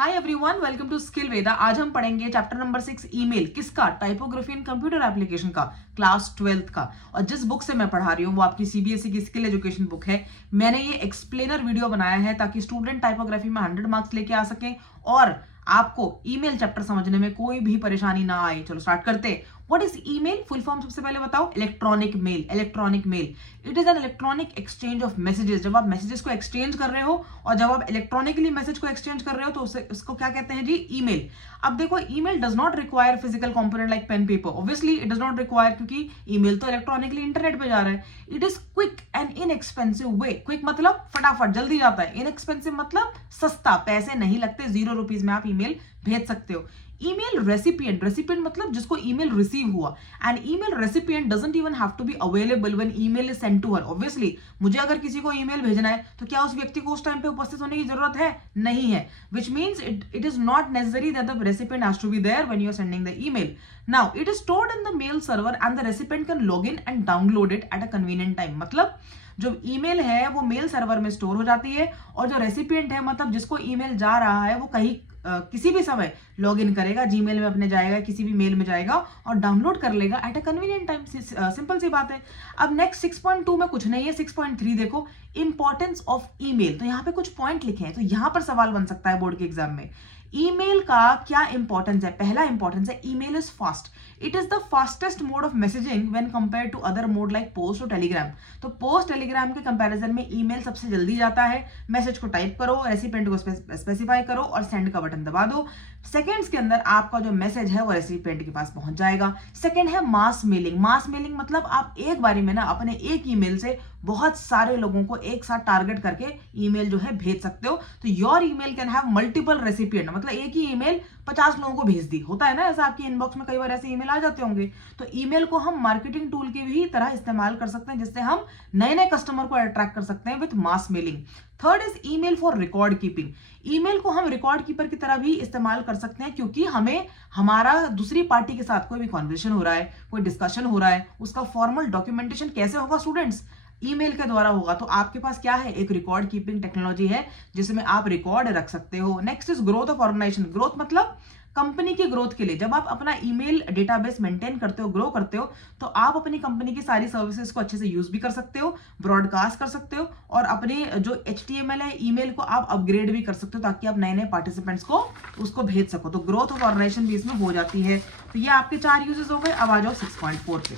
Hi everyone, welcome to skill Veda. आज हम पढ़ेंगे चैप्टर नंबर 6 ईमेल। किसका? टाइपोग्राफी इन कंप्यूटर एप्लीकेशन का, क्लास 12th का। और जिस बुक से मैं पढ़ा रही हूँ वो आपकी सीबीएसई की स्किल एजुकेशन बुक है। मैंने ये एक्सप्लेनर वीडियो बनाया है ताकि स्टूडेंट टाइपोग्राफी में 100 मार्क्स लेके आ सकें और आपको ईमेल चैप्टर समझने में कोई भी परेशानी ना आए। चलो स्टार्ट करते हैं। What is email? Full form सबसे पहले बताओ। Electronic mail. Electronic mail it is an electronic exchange of messages. जब आप मैसेजेस को एक्सचेंज कर रहे हो और जब आप इलेक्ट्रॉनिकली मैसेज को एक्सचेंज कर रहे हो तो उसको क्या कहते हैं जी? ईमेल। अब देखो, email does not require physical component like pen paper. Obviously it does not require, क्योंकि ईमेल तो इलेक्ट्रॉनिकली इंटरनेट पे जा रहा है। It is quick and inexpensive way. Quick मतलब फटाफट, जल्दी जाता है। इनएक्सपेंसिव मतलब सस्ता, पैसे नहीं लगते, ₹0 में आप ईमेल भेज सकते हो। ईमेल रेसिपिएंट, रेसिपिएंट मतलब जिसको ईमेल रिसीव हुआ। And email recipient doesn't even have to be available when email is sent to her. Obviously मुझे अगर किसी को ईमेल भेजना है तो क्या उस व्यक्ति को उस टाइम पे उपस्थित होने की जरूरत है? नहीं है। Which means it is not necessary that the recipient has to be there when you are sending the email. Now it is stored in the mail server and the recipient can log in and download it at a convenient time. मतलब जो email है वो mail server में store हो जाती है और जो रेसिपिएंट है, मतलब जिसको ईमेल जा रहा है, वो कहीं किसी भी समय लॉग इन करेगा, जीमेल में अपने जाएगा, किसी भी मेल में जाएगा और डाउनलोड कर लेगा at a convenient time. Simple सी बात है। अब नेक्स्ट 6.2 में कुछ नहीं है। 6.3 देखो, इंपॉर्टेंस ऑफ ईमेल। तो यहाँ पे कुछ पॉइंट लिखे हैं, तो यहाँ पर सवाल बन सकता है बोर्ड के एग्जाम में। ईमेल का क्या इंपॉर्टेंस है? पहला इंपॉर्टेंस है email is fast. It is the fastest mode of messaging when compare to other mode like post और टेलीग्राम। तो पोस्ट टेलीग्राम के कंपैरिजन में ईमेल सबसे जल्दी जाता है। मैसेज को टाइप करो, रेसिपिएंट को स्पेसिफाई करो और सेंड का बटन दबा दो। सेकेंड्स के अंदर आपका जो मैसेज है वो रेसिपिएंट के पास पहुंच जाएगा। सेकेंड है मास मेलिंग। मास मेलिंग मतलब आप एक बारी में ना अपने एक ईमेल से बहुत सारे लोगों को एक साथ टारगेट करके ईमेल जो है भेज सकते हो। तो your email can have multiple recipient, मतलब एक ही ईमेल 50 लोगों को भेज दी। होता है ना ऐसा, आपकी इनबॉक्स में कई बार ऐसे ईमेल आ जाते होंगे। तो ईमेल को हम मार्केटिंग टूल की भी तरह इस्तेमाल कर सकते हैं, जिससे हम नए नए कस्टमर को अट्रैक्ट कर सकते हैं with mass mailing. Third is email for record keeping. Email को हम रिकॉर्ड कीपर की तरह भी इस्तेमाल कर सकते हैं, क्योंकि हमें हमारा दूसरी पार्टी के साथ कोई भी कॉन्वर्सेशन हो रहा है, कोई डिस्कशन हो रहा है, उसका फॉर्मल डॉक्यूमेंटेशन कैसे होगा स्टूडेंट्स? ईमेल के द्वारा होगा। तो आपके पास क्या है? एक रिकॉर्ड कीपिंग टेक्नोलॉजी है जिसमें आप रिकॉर्ड रख सकते हो। Next is growth of organization. Growth मतलब कंपनी की ग्रोथ के लिए जब आप अपना ईमेल डेटाबेस मेंटेन करते हो, ग्रो करते हो, तो आप अपनी कंपनी की सारी सर्विसेज को अच्छे से यूज भी कर सकते हो, ब्रॉडकास्ट कर सकते हो और अपने जो HTML है ईमेल को आप अपग्रेड भी कर सकते हो ताकि आप नए नए पार्टिसिपेंट्स को उसको भेज सको। तो ग्रोथ ऑफ ऑर्गेनाइजेशन भी इसमें हो जाती है। तो ये आपके 4 यूजेस हो गए। अब आ जाओ 6.4 पे।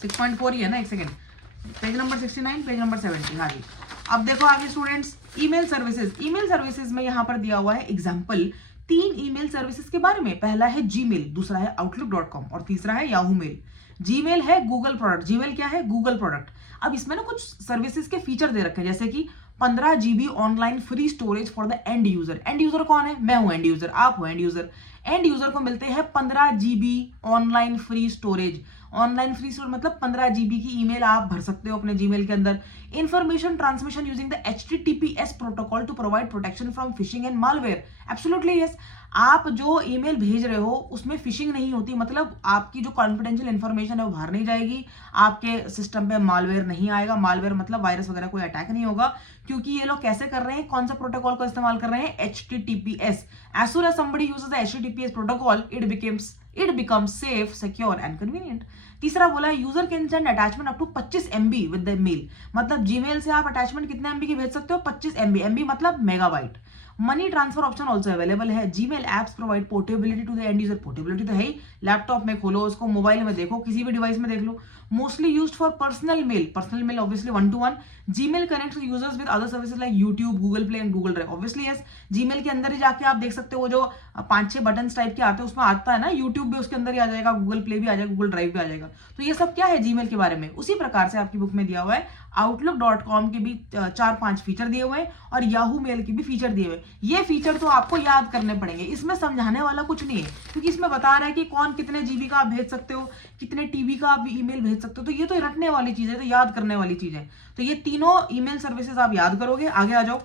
6.4 ही है ना, एक second. Page number 69, page number 70। हाँ जी। अब देखो आगे students, email services. Email services में यहाँ पर दिया हुआ है एग्जाम्पल 3 ईमेल सर्विसेज के बारे में। पहला है जीमेल, दूसरा है outlook.com और तीसरा है याहू मेल। जीमेल है गूगल प्रोडक्ट। जीमेल क्या है? Google product. अब इसमें ना कुछ सर्विसेज के फीचर दे रखे हैं, जैसे कि 15 GB online free storage for the end user. And user कौन है? मैं हूं एंड यूजर, आप हो एंड यूजर। एंड यूजर को मिलते हैं 15 GB online free storage. Online free storage मतलब 15 GB की ईमेल आप भर सकते हो अपने जीमेल के अंदर। Information transmission using the HTTPS protocol to provide protection from phishing and malware. Absolutely yes. आप जो ईमेल भेज रहे हो उसमें फिशिंग नहीं होती, मतलब आपकी जो कॉन्फिडेंशियल इंफॉर्मेशन है वो बाहर नहीं जाएगी, आपके सिस्टम पे मालवेयर नहीं आएगा। मालवेयर मतलब वायरस वगैरह कोई अटैक नहीं होगा, क्योंकि ये लोग कैसे कर रहे हैं, कौन सा प्रोटोकॉल को इस्तेमाल कर रहे हैं? HTTPS। As soon as somebody uses the HTTPS protocol, it becomes safe, secure and convenient। तीसरा बोला user can send attachment up to 25 MB with the mail. मतलब जीमेल से आप अटैचमेंट कितने MB की भेज सकते हो? 25 MB। MB मतलब megabyte. Money transfer option also available है। Gmail apps provide portability to the end user. Portability तो है ही, लैपटॉप में खोलो उसको, मोबाइल में देखो, किसी भी डिवाइस में देख लो। Mostly used for personal mail. Personal mail obviously 1-to-1। Gmail connects users with other services like YouTube, Google Play and Google Drive. Obviously yes. Gmail के अंदर ही जाके आप देख सकते हो, जो 5-6 बटन टाइप के आते हैं उसमें आता है ना, यूट्यूब भी उसके अंदर ही आ जाएगा, गूगल प्ले भी आ जाएगा, गूगल ड्राइव भी आ जाएगा। तो ये सब क्या है जीमेल के बारे में। उसी प्रकार से आपकी बुक में दिया हुआ है outlook.com के भी 4-5 फीचर दिए हुए हैं और याहू मेल के भी फीचर दिए हुए हैं। ये फीचर तो आपको याद करने पड़ेंगे, इसमें समझाने वाला कुछ नहीं है, क्योंकि इसमें बता रहा है कि कौन कितने जीबी का आप भेज सकते हो, कितने टीबी का आप ईमेल भेज सकते हो। तो ये तो रटने वाली चीज है, तो याद करने वाली चीज है। तो ये तीनों ईमेल सर्विसेज आप याद करोगे। आगे आ जाओ।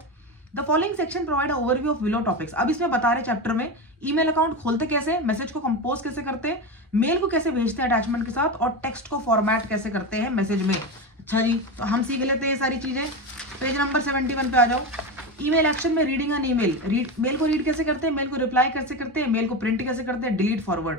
The following section provide overview of below topics. अब इसमें बता रहे चैप्टर में ईमेल अकाउंट खोलते कैसे, मैसेज को कंपोज कैसे करते हैं, मेल को कैसे भेजते हैं अटैचमेंट के साथ, और टेक्स्ट को फॉर्मेट कैसे करते हैं मैसेज में। अच्छा जी, तो हम सीख लेते हैं ये सारी चीजें। पेज नंबर 71 पे आ जाओ। ईमेल एक्शन में रीडिंग एन ईमेल, मेल को रीड कैसे करते हैं, मेल को रिप्लाई कैसे करते हैं, मेल को प्रिंट कैसे करते हैं, delete forward,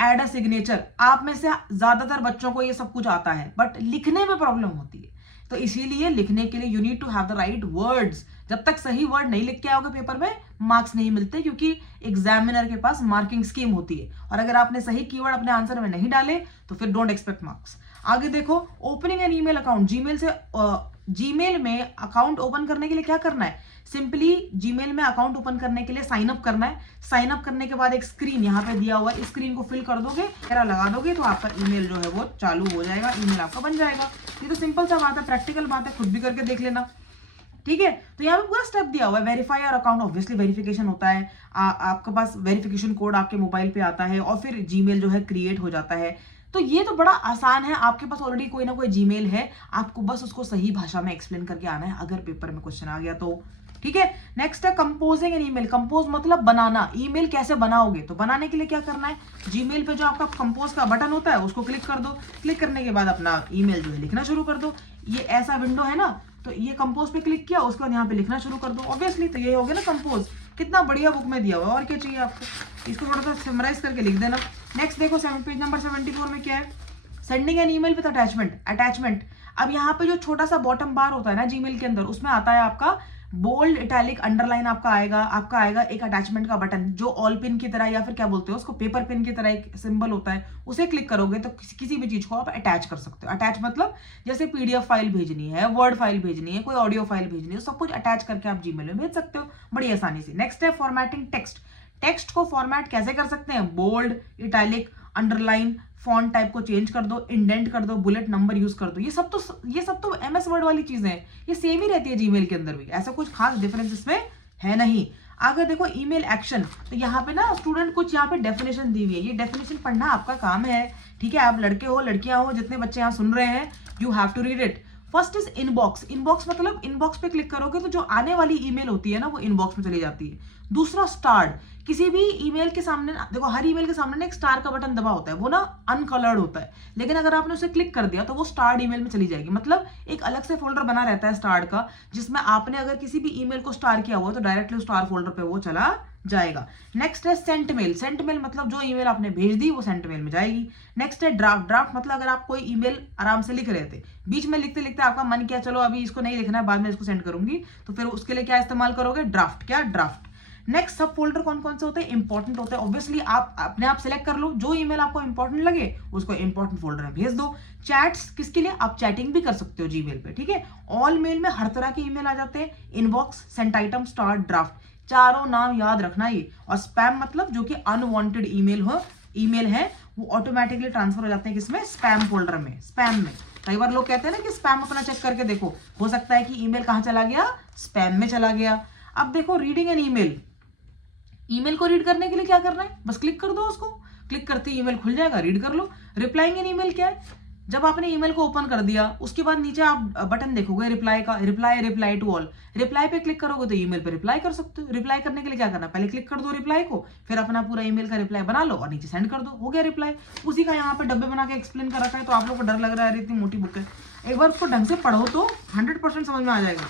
add a signature. आप में से ज्यादातर बच्चों को ये सब कुछ आता है, बट लिखने में प्रॉब्लम होती है, तो इसीलिए लिखने के लिए you need to have the right words. जब तक सही वर्ड नहीं लिख के आओगे पेपर में, मार्क्स नहीं मिलते, क्योंकि एग्जामिनर के पास मार्किंग स्कीम होती है, और अगर आपने सही कीवर्ड अपने आंसर में नहीं डाले तो फिर डोंट एक्सपेक्ट मार्क्स। आगे देखो, opening N email account, Gmail में अकाउंट ओपन करने के लिए क्या करना है, सिंपली जीमेल में अकाउंट ओपन करने के लिए साइन अप करना है। साइन अप करने के बाद एक स्क्रीन यहाँ पे दिया हुआ है, इस स्क्रीन को फिल कर दोगे, लगा दोगे, तो आपका ईमेल जो है वो चालू हो जाएगा, ईमेल आपका बन जाएगा। ये तो सिंपल सा बात है, प्रैक्टिकल बात है, खुद भी करके देख लेना, ठीक है। तो यहाँ पे पूरा स्टेप दिया हुआ है। Verify your account, obviously verification होता है, आपके पास वेरिफिकेशन कोड आपके मोबाइल पे आता है, और फिर जीमेल जो है क्रिएट हो जाता है। तो ये तो बड़ा आसान है, आपके पास ऑलरेडी कोई ना कोई जीमेल है, आपको बस उसको सही भाषा में एक्सप्लेन करके आना है, अगर पेपर में क्वेश्चन आ गया तो, ठीक है। नेक्स्ट है कंपोजिंग एन ईमेल। कंपोज मतलब बनाना। ईमेल कैसे बनाओगे, तो बनाने के लिए क्या करना है, जीमेल पे जो आपका कंपोज का बटन होता है उसको क्लिक कर दो। क्लिक करने के बाद अपना ईमेल जो है लिखना शुरू कर दो। ये ऐसा विंडो है ना, तो ये कंपोज पे क्लिक किया, उसके बाद यहाँ पे लिखना शुरू कर दो। ऑब्वियसली तो ये हो गया ना कंपोज, कितना बढ़िया बुक में दिया हुआ है, और क्या चाहिए आपको, इसको थोड़ा सा समराइज करके लिख देना। नेक्स्ट देखो, पेज नंबर 74 में क्या है, sending an email with attachment. अब यहाँ पे जो छोटा सा बॉटम बार होता है ना जीमेल के अंदर, उसमें आता है आपका बोल्ड, इटैलिक, अंडरलाइन, आपका आएगा एक अटैचमेंट का बटन, जो ऑल पिन की तरह, या फिर क्या बोलते हो उसको, पेपर पिन की तरह एक सिंबल होता है, उसे क्लिक करोगे तो किसी भी चीज को आप अटैच कर सकते हो। अटैच मतलब जैसे पीडीएफ फाइल भेजनी है, वर्ड फाइल भेजनी है, कोई ऑडियो फाइल भेजनी है, सब कुछ अटैच करके आप जीमेल में भेज सकते हो बड़ी आसानी से। नेक्स्ट है फॉर्मेटिंग टेक्स्ट। टेक्स्ट को फॉर्मेट कैसे कर सकते हैं, bold, italic, underline, font type को चेंज कर दो, इंडेंट कर दो, बुलेट नंबर यूज कर दो। ये सब तो एमएस वर्ड वाली चीजें हैं, ये सेम ही रहती है जीमेल के अंदर भी, ऐसा कुछ खास डिफरेंस इसमें है नहीं। अगर देखो ईमेल एक्शन, तो यहाँ पे ना स्टूडेंट कुछ यहाँ पे डेफिनेशन दी हुई है, ये डेफिनेशन पढ़ना आपका काम है, ठीक है। आप लड़के हो लड़कियां हो, जितने बच्चे यहाँ सुन रहे हैं, you have to read it. First is inbox. Inbox मतलब इनबॉक्स पे क्लिक करोगे तो जो आने वाली ईमेल होती है ना, वो इनबॉक्स में चली जाती है। दूसरा स्टार्ट, किसी भी ईमेल के सामने देखो, हर ईमेल के सामने ना एक स्टार का बटन दबा होता है, वो ना अनकलर्ड होता है, लेकिन अगर आपने उसे क्लिक कर दिया तो वो स्टार्ड ईमेल में चली जाएगी। मतलब एक अलग से फोल्डर बना रहता है स्टार्ड का, जिसमें आपने अगर किसी भी ईमेल को स्टार किया हुआ तो डायरेक्टली स्टार फोल्डर पे वो चला जाएगा। नेक्स्ट है सेंट मेल। सेंट मेल मतलब जो ईमेल आपने भेज दी वो सेंट मेल में जाएगी। नेक्स्ट है ड्राफ्ट। ड्राफ्ट मतलब अगर आप कोई ईमेल आराम से लिख रहे थे, बीच में लिखते लिखते आपका मन किया चलो अभी इसको नहीं लिखना है, बाद में इसको सेंड करूंगी, तो फिर उसके लिए क्या इस्तेमाल करोगे, ड्राफ्ट। क्या, ड्राफ्ट। नेक्स्ट सब फोल्डर कौन कौन से होते हैं, इंपॉर्टेंट होते हैं। ऑब्वियसली आप अपने आप सिलेक्ट कर लो, जो ईमेल आपको इंपॉर्टेंट लगे उसको इंपॉर्टेंट फोल्डर में भेज दो। चैट्स किसके लिए, आप चैटिंग भी कर सकते हो जीमेल पे, ठीक है। ऑल मेल में हर तरह के ईमेल आ जाते हैं, inbox, sent item, start, draft, चारों नाम याद रखना ये। और स्पैम मतलब जो कि अनवांटेड ईमेल है, वो ऑटोमेटिकली ट्रांसफर हो जाते हैं किसमें, स्पैम फोल्डर में, स्पैम में। कई बार लोग कहते हैं ना कि स्पैम अपना चेक करके देखो, हो सकता है कि ईमेल कहां चला गया, स्पैम में चला गया। अब देखो रीडिंग एन ईमेल। ईमेल को रीड करने के लिए क्या करना है, बस क्लिक कर दो, उसको क्लिक करते ही ईमेल खुल जाएगा, रीड कर लो। रिप्लाइंग एन ईमेल क्या है, जब आपने ईमेल को ओपन कर दिया उसके बाद नीचे आप बटन देखोगे रिप्लाई का, रिप्लाई टू ऑल। रिप्लाई पे क्लिक करोगे तो ईमेल पे रिप्लाई कर सकते हो। रिप्लाई करने के लिए क्या करना, पहले क्लिक कर दो रिप्लाई को, फिर अपना पूरा ईमेल का रिप्लाई बना लो और नीचे सेंड कर दो, हो गया रिप्लाई। उसी का यहाँ पे डब्बे बना के एक्सप्लेन कर रखा है, तो आप लोग को डर लग रहा है इतनी मोटी बुक है, एक बार उसको ढंग से पढ़ो तो 100% समझ में आ जाएगा।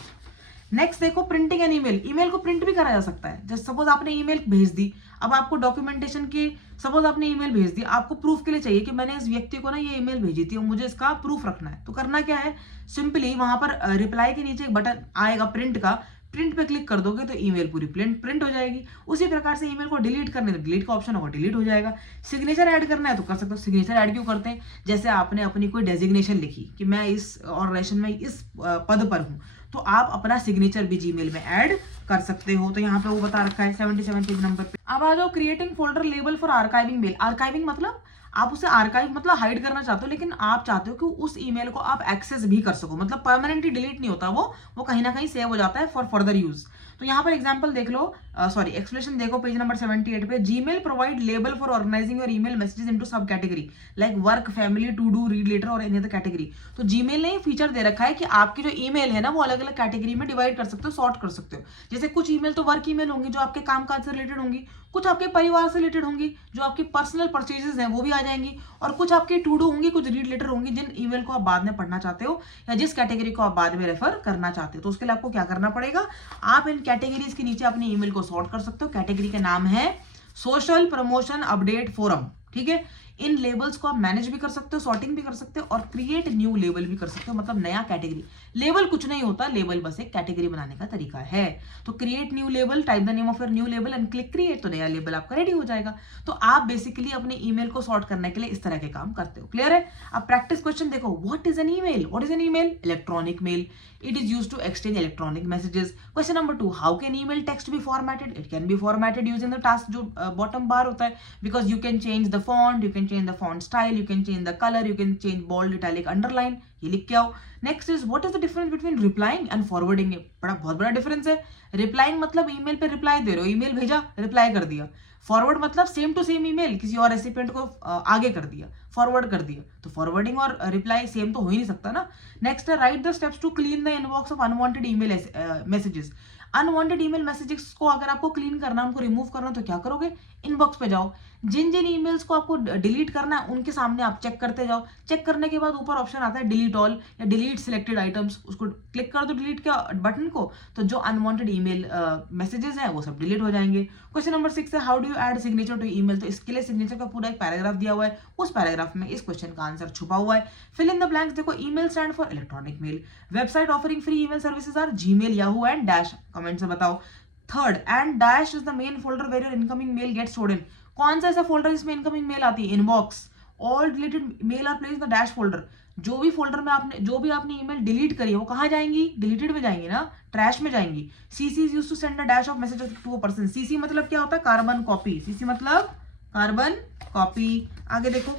नेक्स्ट देखो प्रिंटिंग एन ईमेल। ईमेल को प्रिंट भी करा जा सकता है। जैसे सपोज आपने ईमेल भेज दी, अब आपको डॉक्यूमेंटेशन की, सपोज आपने ईमेल भेज दी, आपको प्रूफ के लिए चाहिए कि मैंने इस व्यक्ति को ना ये ईमेल भेजी थी और मुझे इसका प्रूफ रखना है, तो करना क्या है, सिंपली वहां पर रिप्लाई के नीचे एक बटन आएगा प्रिंट का, प्रिंट पे क्लिक कर दोगे तो ईमेल पूरी प्रिंट हो जाएगी। उसी प्रकार से ईमेल को डिलीट करने तो डिलीट का ऑप्शन होगा, डिलीट हो जाएगा। सिग्नेचर ऐड करना है तो कर सकते हो। सिग्नेचर ऐड क्यों करते हैं, जैसे आपने अपनी कोई डेजिग्नेशन लिखी कि मैं इस ऑर्गेनाइजेशन में इस पद पर हूं, तो आप अपना सिग्नेचर भी जीमेल में ऐड कर सकते हो। तो यहाँ पे वो बता रखा है 77 पेज नंबर पे। अब आ जाओ creating folder label for archiving mail. Archiving मतलब आप उसे आर्काइव मतलब हाइड करना चाहते हो, लेकिन आप चाहते हो कि उस ईमेल को आप एक्सेस भी कर सको, मतलब परमानेंटली डिलीट नहीं होता, वो कहीं ना कहीं सेव हो जाता है फॉर फर्दर यूज। तो यहाँ पर एग्जांपल देख लो, सॉरी एक्सप्लेनेशन देखो पेज नंबर 78 पे। Gmail provide label for organizing your email messages into sub category like work, family, to do, read later और एनी अदर कैटेगरी। तो जीमेल ने फीचर दे रखा है कि आपकी जो ईमेल है ना, वो अलग अलग कैटेगरी में डिवाइड कर सकते हो, सॉर्ट कर सकते हो। जैसे कुछ ईमेल तो वर्क ईमेल होंगी जो आपके कामकाज से रिलेटेड होंगी, कुछ आपके परिवार से रिलेटेड होंगी, जो आपकी पर्सनल परचेजेस हैं वो भी आ जाएंगी, और कुछ आपके टू डू होंगी, कुछ रीड लेटर होंगी, जिन ईमेल को आप बाद में पढ़ना चाहते हो या जिस कैटेगरी को आप बाद में रेफर करना चाहते हो। तो उसके लिए आपको क्या करना पड़ेगा, आप इन कैटेगरीज के नीचे अपने ईमेल को सॉर्ट कर सकते हो। कैटेगरी का नाम है सोशल प्रमोशन अपडेट फोरम, ठीक है। इन लेबल्स को आप मैनेज भी कर सकते हो, सॉर्टिंग भी कर सकते हो और क्रिएट न्यू लेबल भी कर सकते हो, मतलब नया कैटेगरी। लेबल कुछ नहीं होता, लेबल बस एक कैटेगरी बनाने का तरीका है। तो create new label, type the name of your new label and click create, तो नया लेबल आपका रेडी हो जाएगा। तो आप बेसिकली अपने ईमेल को सॉर्ट करने के लिए इस तरह के काम करते हो। क्लियर है? अब प्रैक्टिस क्वेश्चन देखो। What is an email? What is an email? Electronic mail. It is used to exchange electronic messages. Question number 2, how can email text be formatted? It can be formatted using the task जो bottom bar होता है, because you can change the font, you can change the font style, you can change the color, you can change bold, italic, underline. ये लिख के आओ। Next is what is the difference between replying and forwarding? बहुत बड़ा difference है। Replying मतलब email पे reply दे रहे हो, ईमेल भेजा, रिप्लाई कर दिया। फॉरवर्ड मतलब सेम टू सेम ईमेल किसी और रेसिपिएंट को आगे कर दिया, फॉरवर्ड कर दिया। तो फॉरवर्डिंग और रिप्लाई सेम तो हो ही नहीं सकता ना। नेक्स्ट है write the steps to clean the inbox of unwanted email messages. Unwanted email messages को अगर आपको क्लीन करना, उनको रिमूव करना, तो क्या करोगे? इनबॉक्स पे जाओ, जिन जिन ईमेल्स को आपको डिलीट करना है उनके सामने आप चेक करते जाओ। चेक करने के बाद ऊपर ऑप्शन आता है डिलीट ऑल या डिलीट सिलेक्टेड आइटम्स, उसको क्लिक कर दो डिलीट के बटन को, तो जो अनवांटेड ईमेल मैसेजेस हैं वो सब डिलीट हो जाएंगे। क्वेश्चन नंबर 6 है how do you add signature to email? तो इसके लिए सिग्नेचर का पूरा एक पैराग्राफ दिया हुआ है, उस पैराग्राफ में इस क्वेश्चन का आंसर छुपा हुआ है। Fill in the blanks. देखो, email stand for electronic mail. Website offering free email services are Gmail, Yahoo and dash. Comment से बताओ। Third, and dash is the main folder where your incoming mail gets stored in. कौन सा ऐसा folder जिसमें incoming mail आती है? Inbox. All deleted mail are placed in the dash folder. जो भी फोल्डर में आपने जो भी आपने ईमेल डिलीट करी है वो कहाँ जाएंगी? डिलीटेड में जाएंगी ना, ट्रैश में जाएंगी। CC is used to send a dash of message to a person. CC मतलब क्या होता है? Carbon copy. सीसी मतलब कार्बन कॉपी। आगे देखो,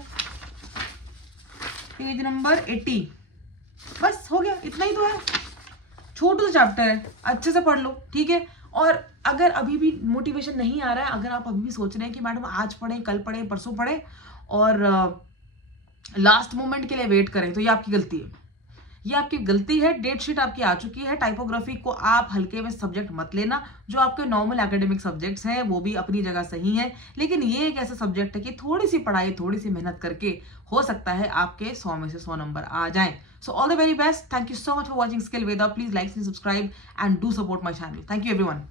पेज नंबर 80। बस हो गया, इतना ही तो है, छोटू सा चैप्टर है, अच्छे से पढ़ लो, ठीक है। और अगर अभी भी मोटिवेशन नहीं आ रहा है, अगर आप अभी भी सोच रहे हैं कि मैडम आज पढ़े, कल पढ़े, परसों पढ़े और लास्ट मोमेंट के लिए वेट करें, तो ये आपकी गलती है। ये आपकी गलती है। डेट शीट आपकी आ चुकी है। टाइपोग्राफी को आप हल्के में सब्जेक्ट मत लेना। जो आपके नॉर्मल एकेडमिक सब्जेक्ट्स हैं वो भी अपनी जगह सही है, लेकिन ये एक ऐसा सब्जेक्ट है कि थोड़ी सी पढ़ाई, थोड़ी सी मेहनत करके हो सकता है आपके 100 में से 100 नंबर आ जाएं। So all the very best. Thank you so much for watching skill Veda. Please like and subscribe and do support my channel. Thank you everyone.